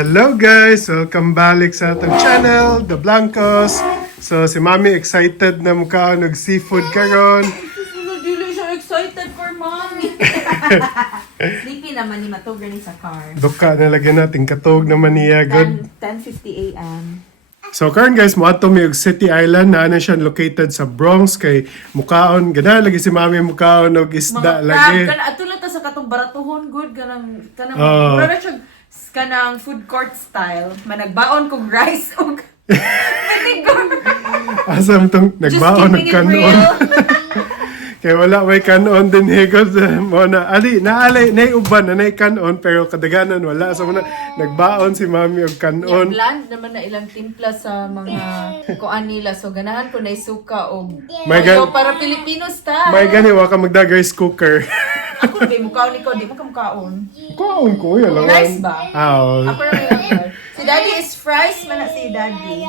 Hello guys! Welcome balik sa atong channel, The Blancos. So si Mami excited na mukha nag-seafood karon. Dili siya excited for mommy. Sleepy naman ni matog gani sa car. Duka na lagyan natin katog naman niya good. 10:50 a.m. So karon guys, mo ato mi og City Island na siya located sa Bronx kay mukaon gana lagi si Mami mukaon og isda lagi. Mga ato lang ta sa katong baratuhon good kanang kanang food court style. Managbaon kog rice og manigong. Asam tong nagbaon og kanon. Kaya wala may kanon din higod mo na ali naalay nay uban na nay kanon pero kadaganan wala so na nagbaon si Mami og kanon. Bland naman na ilang timpla sa mga kuan nila so ganahan ko na suka og para Filipino style. May gani wa ka magda rice cooker. Ako kay mukaon ikaw di mo ka mukaon. Mukaon ko yan lang. Rice ba? Ako rin. Si Daddy is fries man na si Daddy.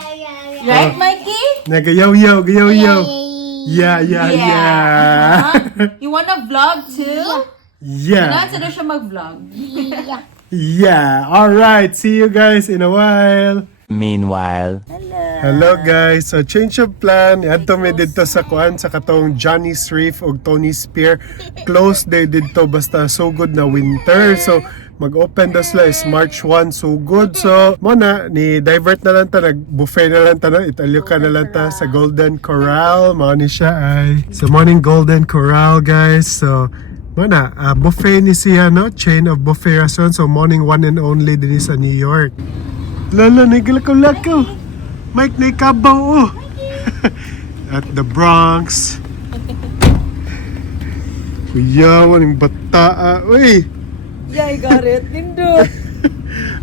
Right, Mikey? Nagayaw-yaw, gayaw-yaw. Yeah. You wanna vlog too? Yeah. Nasa na siya mag-vlog. Yeah. Alright. See you guys in a while. Meanwhile. Hello guys. So change of plan. Adto mi dito sa kuan sa katong Johnny's Reef ug Tony's Pier. Close day dito basta so good na winter. So mag-open daw sila is March 1 so good. So mo na ni divert na lang ta nag-buffet na lang ta no. Italyo ka na lang ta sa Golden Corral. Mao ni siya ay. So morning Golden Corral guys. So mo na buffet ni siya no. Chain of buffet restaurant. So morning one and only din sa New York. Lalo, naglalakaw-lakaw. Mike, naikabaw, oh. At the Bronx. Kuya, walang bata, uy. Yeah, I got it. Nindot.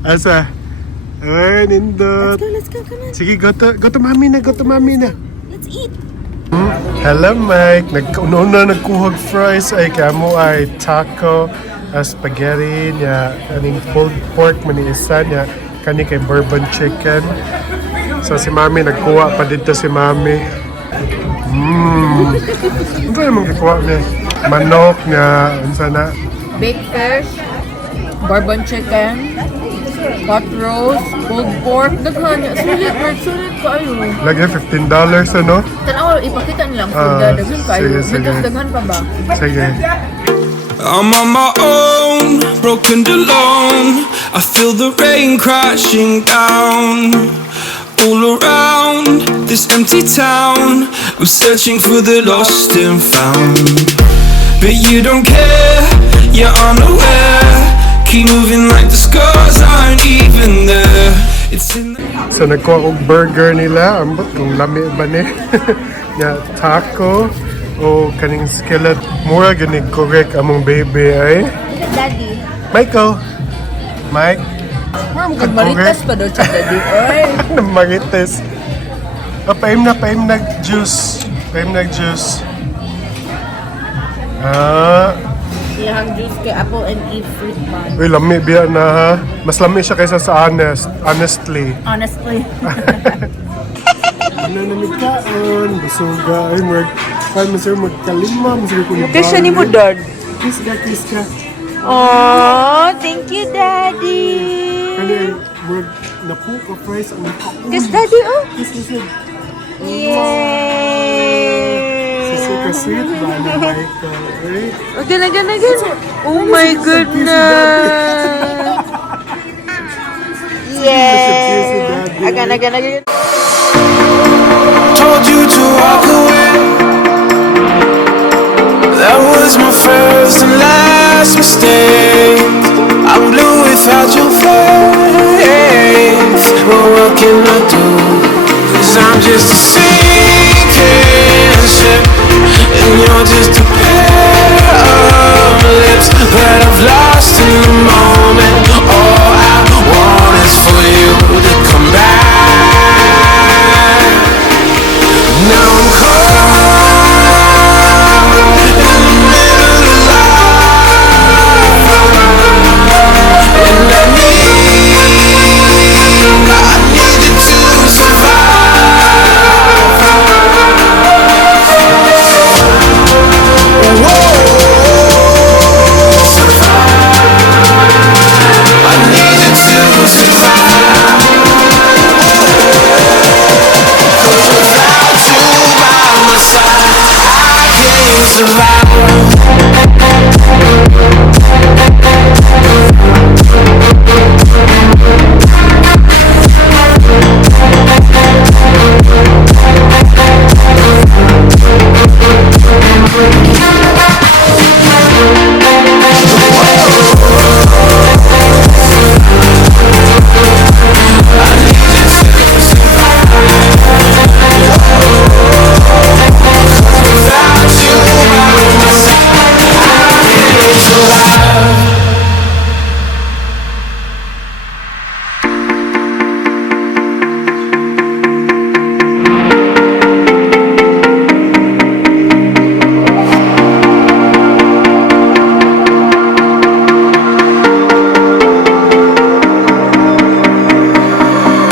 Asa? Ay, nindot. Let's go, come on. Sige, go to mami na. Let's eat. Hello, Mike. Una nagkuhag fries. Ay, kaya mo ay taco, spaghetti, niya, kaning pulled pork, maniisa niya. Kani kay bourbon chicken. So si Mami nagkuha pa dito si Mami. Ano naman kakuha niya? Manok na, unsa na? Baked fish, bourbon chicken, pot roast, pulled pork. Daghan niya. Sulit kayo. Lagi $15 ano? Tanaw, ipakita nilang food na. Daghan kayo. Sige. Daghan pa ba? Sige. I'm on my own, broken and alone. I feel the rain crashing down all around this empty town. I'm searching for the lost and found, but you don't care, you're unaware. Keep moving like the scars aren't even there. It's in the... So nagkuha og burger nila. Ambot kung lami ba ni? Ya, taco. O kaning skillet. Mura ganig correct among baby ay. Daddy. Michael. Mike. Mura mo Maritas pa daw siya, Daddy. Oy. Marites. Paim na juice. Iyang juice kay apple and eat fruit bun. Uy, lami biya na ha. Mas lami siya kaysa sa honestly. Honestly. Ano na mikaon? Busuga. Ay, kaya man sir magkalima. Masaya ko yung Kisha ni mo, Dad. Kiss ka. Oh, thank you, Daddy. Kaya napuka fries ang nakaon. Kiss, Daddy, oh. Kiss. Yay! Sweet ba ni Michael? Eh? Again. Oh my goodness. Yay! Again. Told you to walk away. That was my first and last mistake. I'm blue without your face. Well, what can I do? 'Cause I'm just a sinking ship, and you're just a pair of lips that I've lost in the moment. All I want is for you to come back. Now I'm caught in the middle of life, and I need you to survive. survive.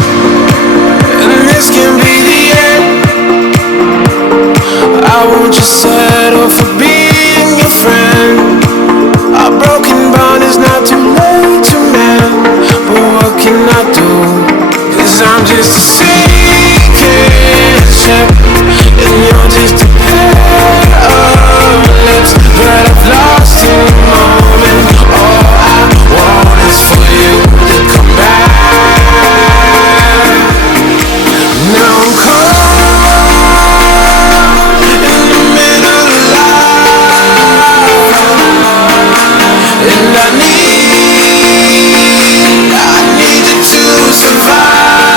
And this can be the end. I won't just settle for being your friend. A broken bond is not too late to mend. But what can I do? 'Cause I'm just a sinking ship, and you're just a pair of lips that I've lost in the moment. All I want is for you to come back. Now I'm caught in the middle of life, and I need you to survive.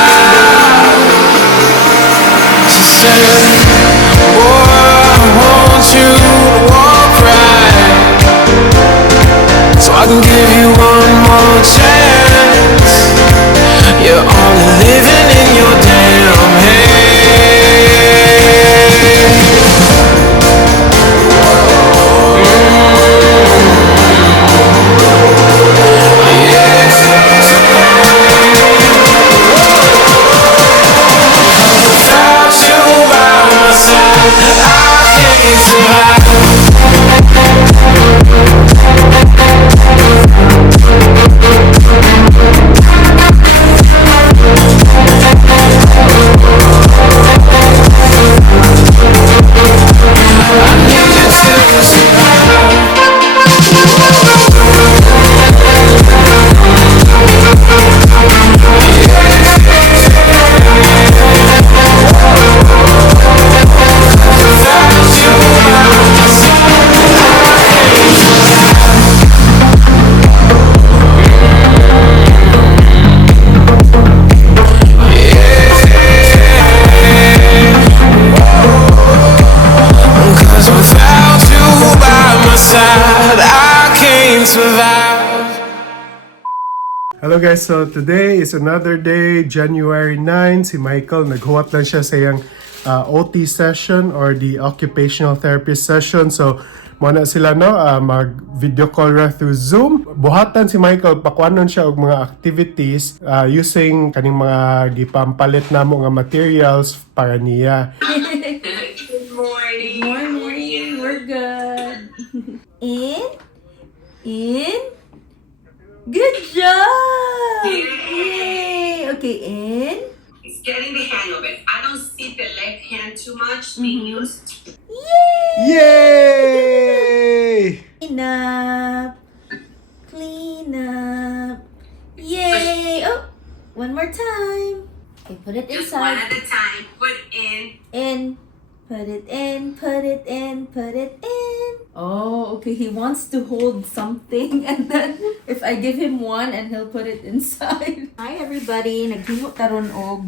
She said, boy, I want you to walk right, so I can give you one more chance. You're only living in your damn head. Without you by my side, I can't survive. Hello guys, so today is another day, January 9. Si Michael, naghuwat lang siya sa iyang OT session or the occupational therapist session. So, muna sila no, mag-video call ra through Zoom. Buhatan si Michael, pakuanon siya og mga activities using kaning mga gipampalit namo nga materials para niya. Good morning. Good morning. We're good. In. Good job! Yay! Okay, in. He's getting the hang of it. I don't see the left hand too much being used. Yay! Yay! Clean up. Clean up. Yay! Oh, one more time. Okay, put it Just one inside. at a time. Put in. In. Put it in, put it in, put it in. Oh, okay. He wants to hold something and then if I give him one and he'll put it inside. Hi everybody. Naghimo taron og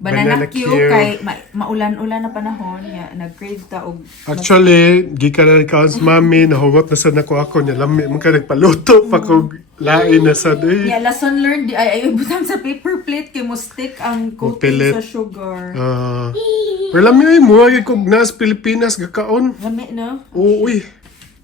banana Banana Q Q. kay maulan-ulan na panahon. Nag-crave ta og Actually, gikan na kaon sa mami, nahugot na sad nako ako niya. Lami man ka nagpaluto pa kog lain na sad. yeah, lesson learned. Ay butang sa paper plate kay mo stick ang coating Pilit. sa sugar. Pero lami ay mo, ay kog nas Pilipinas gakaon. Lami na. Oo, uy.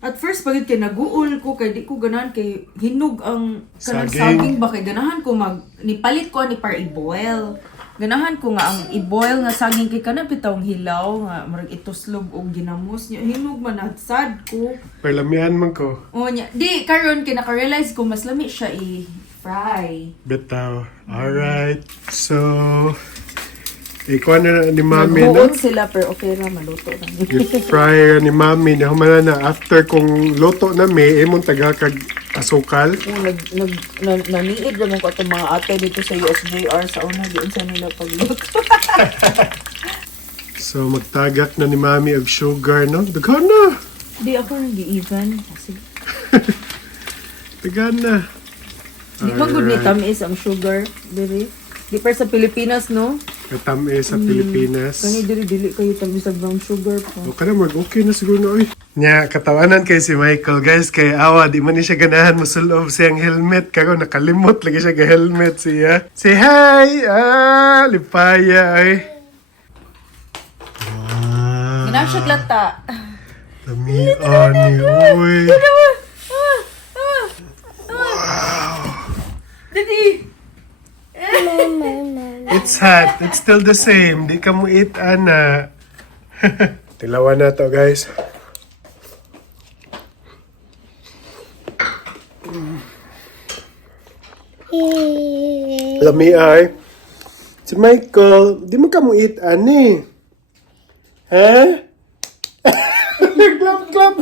At first, pagit kay naguol ko, kay di ko ganahan, kay hinog ang kanang Saging. saging ba, kay ganahan ko nipalit ko ni par i-boil. Ganahan ko nga ang i-boil nga saging kay kanang pitawng hilaw, nga marag ituslog o ginamos niya. Hinog man at sad ko. Pero lamihan man ko. O niya, di, karon kay naka-realize ko, mas lami siya i-fry. Bitaw. Alright. So, Ikuha na ni Mami na. Naghuon sila pero okay ra maluto na. I-fry ni Mami na humana na after kung luto na may imong taga kag asukal. Naniid naman ko itong mga ate dito sa USJR sa una diin sa nila pagluto. So magtagak na ni Mami og sugar, no? Daghan na. Di ako nag-even. Sige. Daghan na. Di ba good ni tamis ang sugar, diri? Di pa sa Pilipinas, no? Katame sa Pilipinas. Kani dili kayo tamis sa brown sugar pa. O ka na, okay na siguro na, oy. Nya, katawanan kay si Michael, guys, kay awa, di man ni siya ganahan musulob siyang helmet. Kago, nakalimot lagi siya ga-helmet siya. Say hi! Lipaya, ay. Wow. Ginasya lata. Lamian ni, uy. Didi! It's hot. It's still the same. Di ka mo eat, ana. Tilawan na to, guys. Lami ay. Si Michael, di mo ka mo eat, ani. Ha? Clap, clap.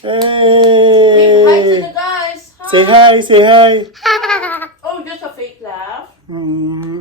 Hey. guys! Say hi, say hi. Oh, just a fake laugh? Mm.